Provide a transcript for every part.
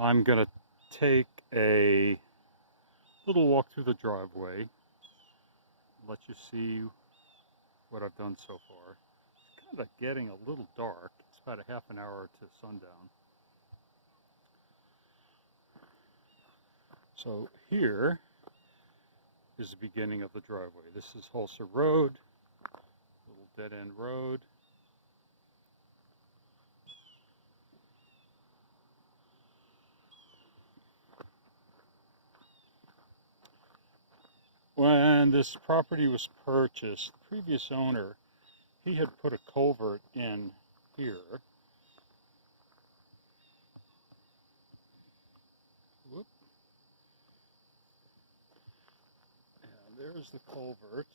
I'm going to take a little walk through the driveway, let you see what I've done so far. It's kind of getting a little dark. It's about a half an hour to sundown. So here is the beginning of the driveway. This is Hulser Road, little dead-end road. When this property was purchased, the previous owner, he had put a culvert in here. Whoop. And there's the culvert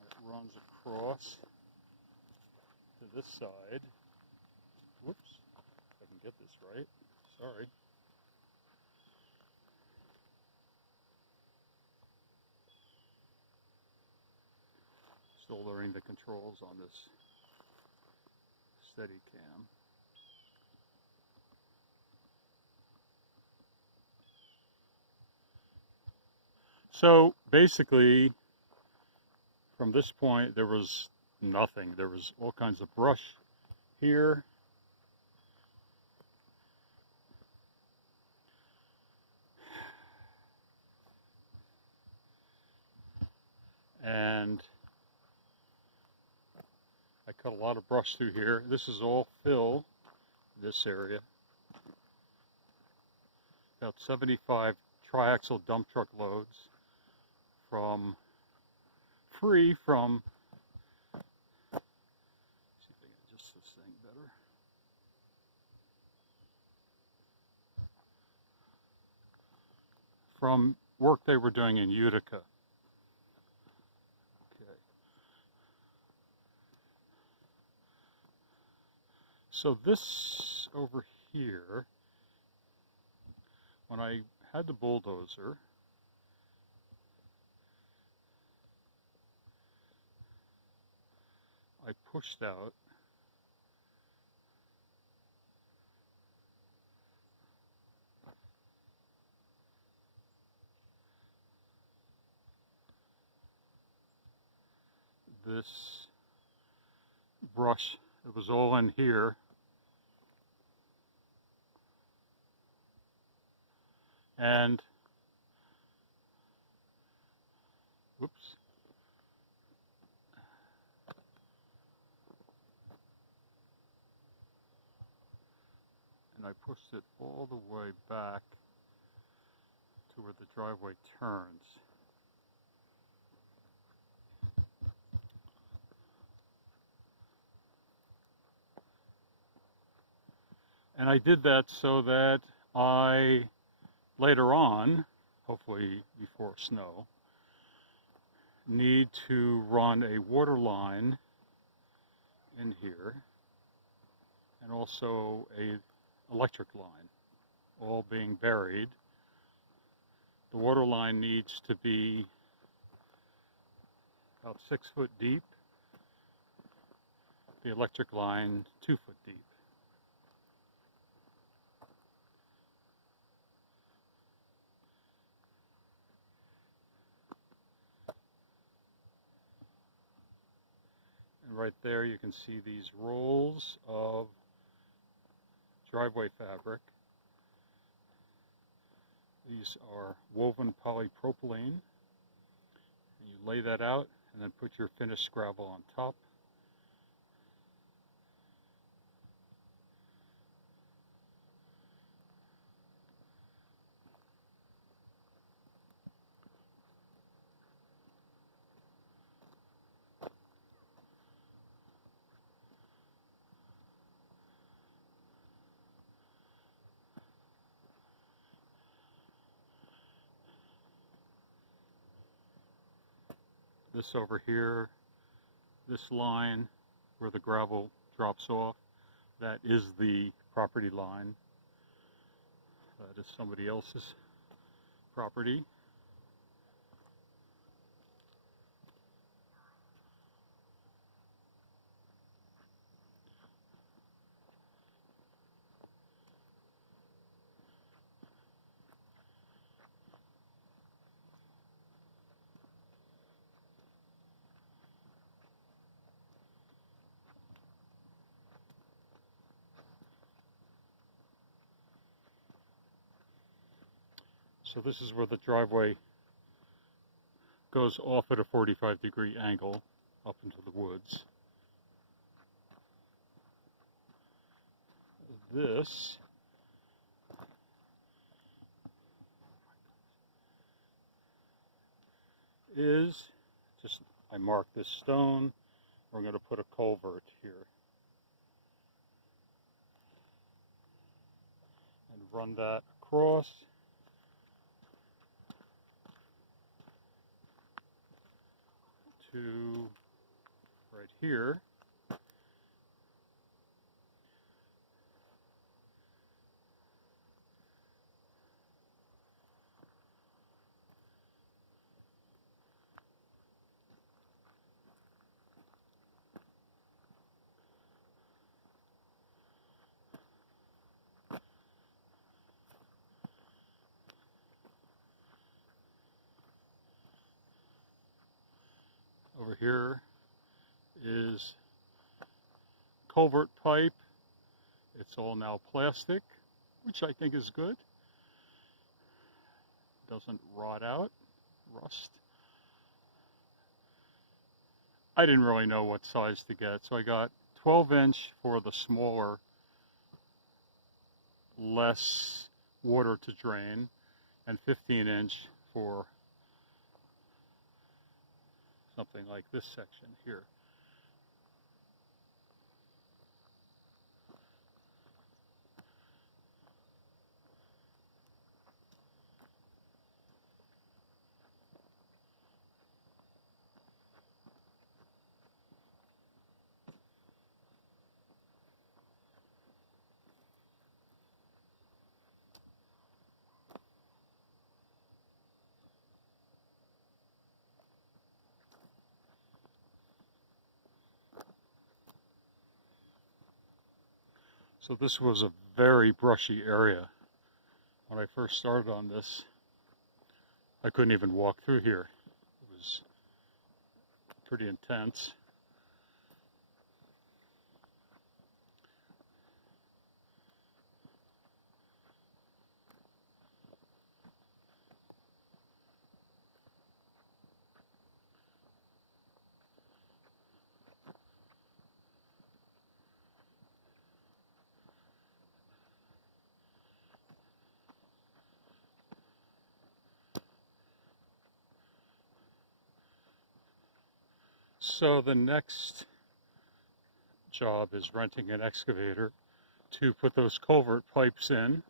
that runs across to this side. Whoops, if I can get this right. Sorry. Still learning the controls on this Steadicam. So basically, from this point, there was nothing. There was all kinds of brush here. And I cut a lot of brush through here. This is all fill, this area. About 75 triaxle dump truck loads from free from, see if I can adjust this thing better. From work they were doing in Utica. Okay. So this over here, when I had the bulldozer, I pushed out this brush. It was all in here. And, whoops. And I pushed it all the way back to where the driveway turns. And I did that so that I, later on, hopefully before snow, need to run a water line in here and also a electric line, all being buried. The water line needs to be about 6 foot deep, the electric line 2 foot deep. And right there you can see these rolls of driveway fabric. These are woven polypropylene. And you lay that out and then put your finished gravel on top. This over here, this line where the gravel drops off, that is the property line. That is somebody else's property. So this is where the driveway goes off at a 45-degree angle up into the woods. This is just, I marked this stone. We're going to put a culvert here and run that across to right here. Over here is culvert pipe. It's all now plastic, which I think is good. Doesn't rot out, rust. I didn't really know what size to get, so I got 12-inch for the smaller, less water to drain, and 15-inch for something like this section here. So this was a very brushy area. When I first started on this, I couldn't even walk through here. It was pretty intense. So the next job is renting an excavator to put those culvert pipes in.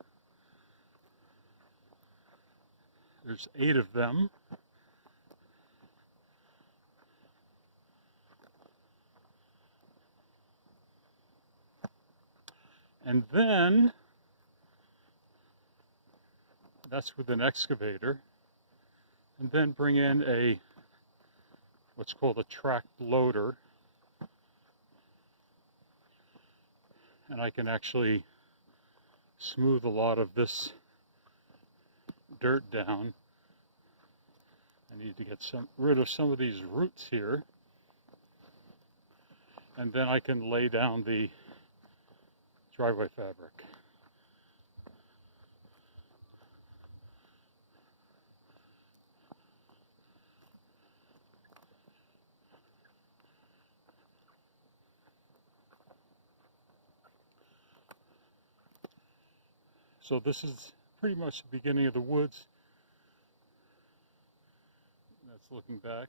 There's 8 of them. And then, that's with an excavator. And then bring in a, what's called a track loader. And I can actually smooth a lot of this dirt down. I need to get rid of some of these roots here. And then I can lay down the driveway fabric. So this is pretty much the beginning of the woods. That's looking back.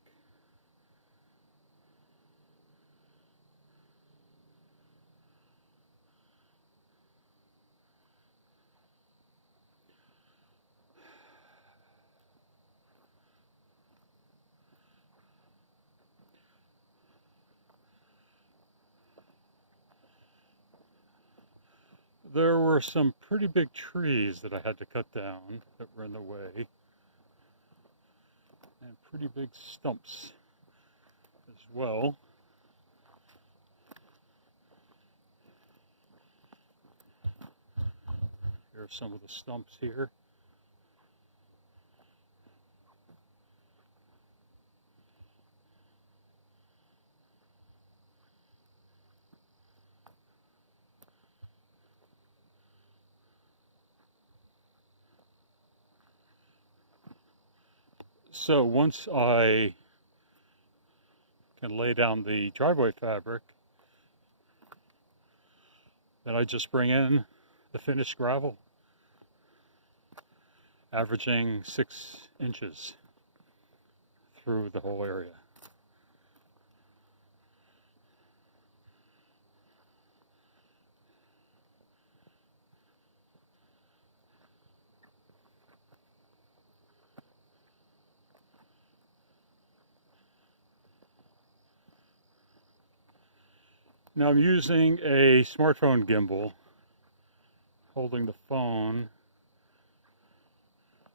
There were some pretty big trees that I had to cut down that were in the way, and pretty big stumps as well. Here are some of the stumps here. So once I can lay down the driveway fabric, then I just bring in the finished gravel, averaging 6 inches through the whole area. Now I'm using a smartphone gimbal, holding the phone,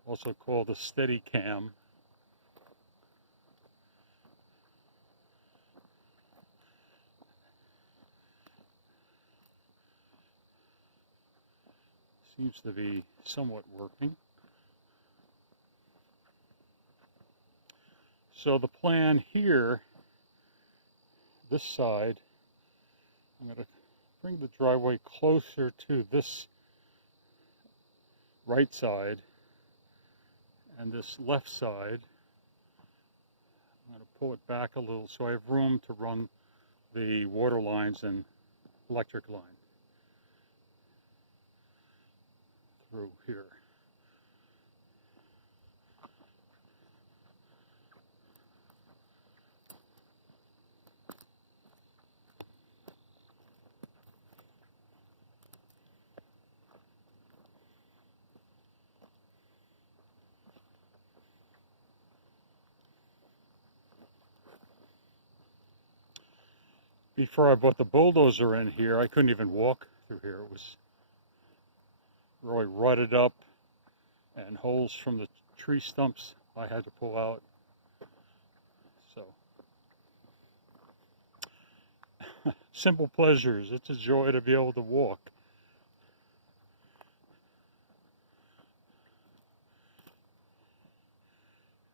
also called a Steadicam. Seems to be somewhat working. So the plan here, this side, I'm going to bring the driveway closer to this right side, and this left side, I'm going to pull it back a little so I have room to run the water lines and electric line through here. Before I brought the bulldozer in here, I couldn't even walk through here. It was really rutted up, and holes from the tree stumps I had to pull out. So, simple pleasures. It's a joy to be able to walk.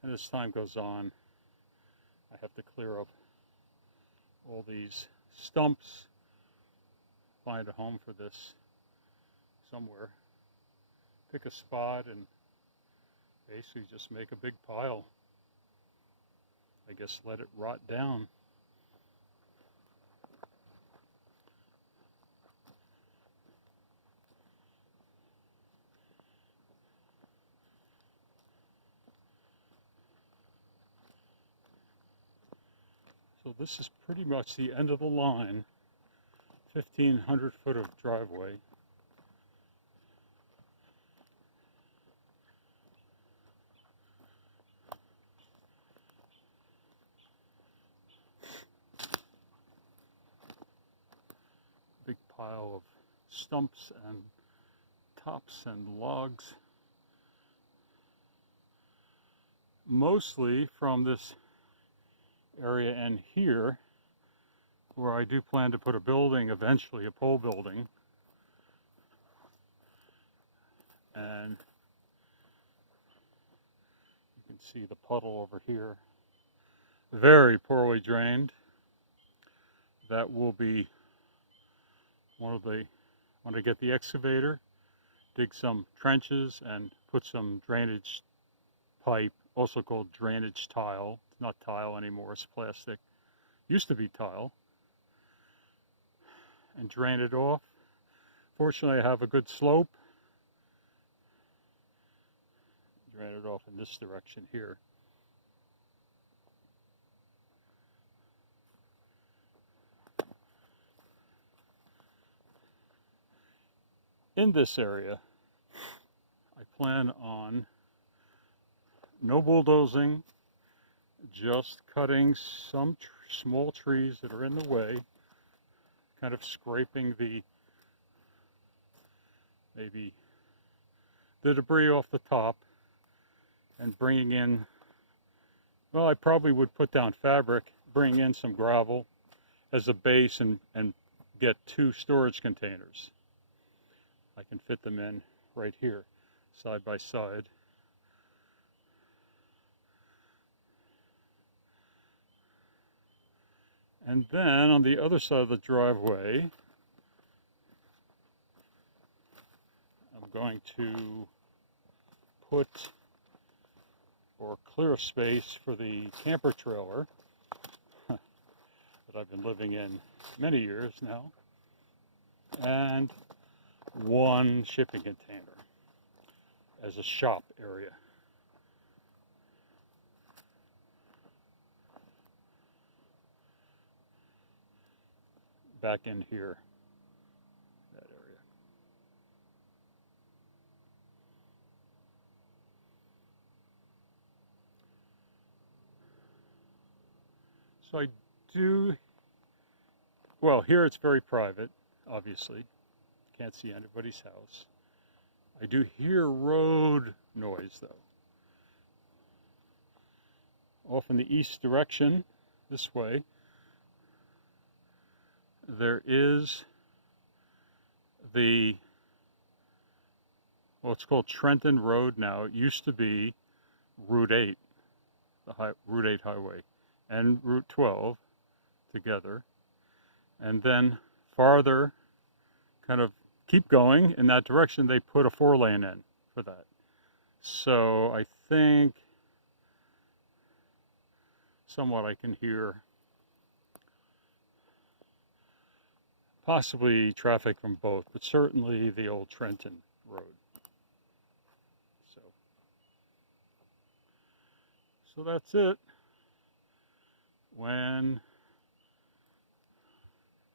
And as time goes on, I have to clear up all these stumps, find a home for this somewhere, pick a spot, and basically just make a big pile. I guess let it rot down. So this is pretty much the end of the line, 1,500 foot of driveway. Big pile of stumps and tops and logs. Mostly from this area in here, where I do plan to put a building eventually, a pole building. And you can see the puddle over here, very poorly drained. That will be one of the, when I get the excavator, dig some trenches and put some drainage pipe, also called drainage tile. It's not tile anymore, it's plastic. Used to be tile. And drain it off. Fortunately, I have a good slope. Drain it off in this direction here. In this area, I plan on no bulldozing, just cutting some small trees that are in the way, kind of scraping maybe the debris off the top and bringing in, well, I probably would put down fabric, bring in some gravel as a base and get 2 storage containers. I can fit them in right here, side by side. And then on the other side of the driveway, I'm going to put or clear space for the camper trailer that I've been living in many years now, and one shipping container as a shop area. Back in here, that area. So I do, well, here it's very private, obviously. Can't see anybody's house. I do hear road noise, though. Off in the east direction, this way, there is the, well, it's called Trenton Road now. It used to be Route 8, Route 8 highway, and Route 12 together. And then farther, kind of keep going in that direction, they put a 4-lane in for that. So I think somewhat I can hear possibly traffic from both, but certainly the old Trenton Road. So that's it.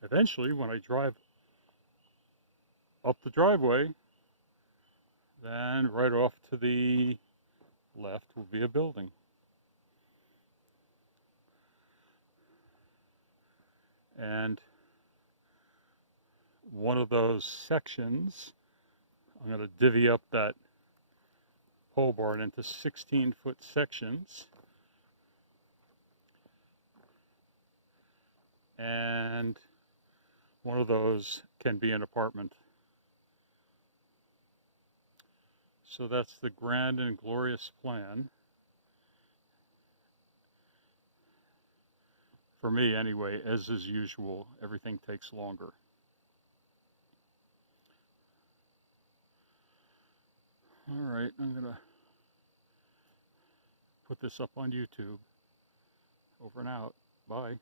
Eventually, when I drive up the driveway, then right off to the left will be a building. And one of those sections, I'm going to divvy up that pole barn into 16-foot sections. And one of those can be an apartment. So that's the grand and glorious plan. For me, anyway, as is usual, everything takes longer. All right, I'm going to put this up on YouTube. Over and out. Bye.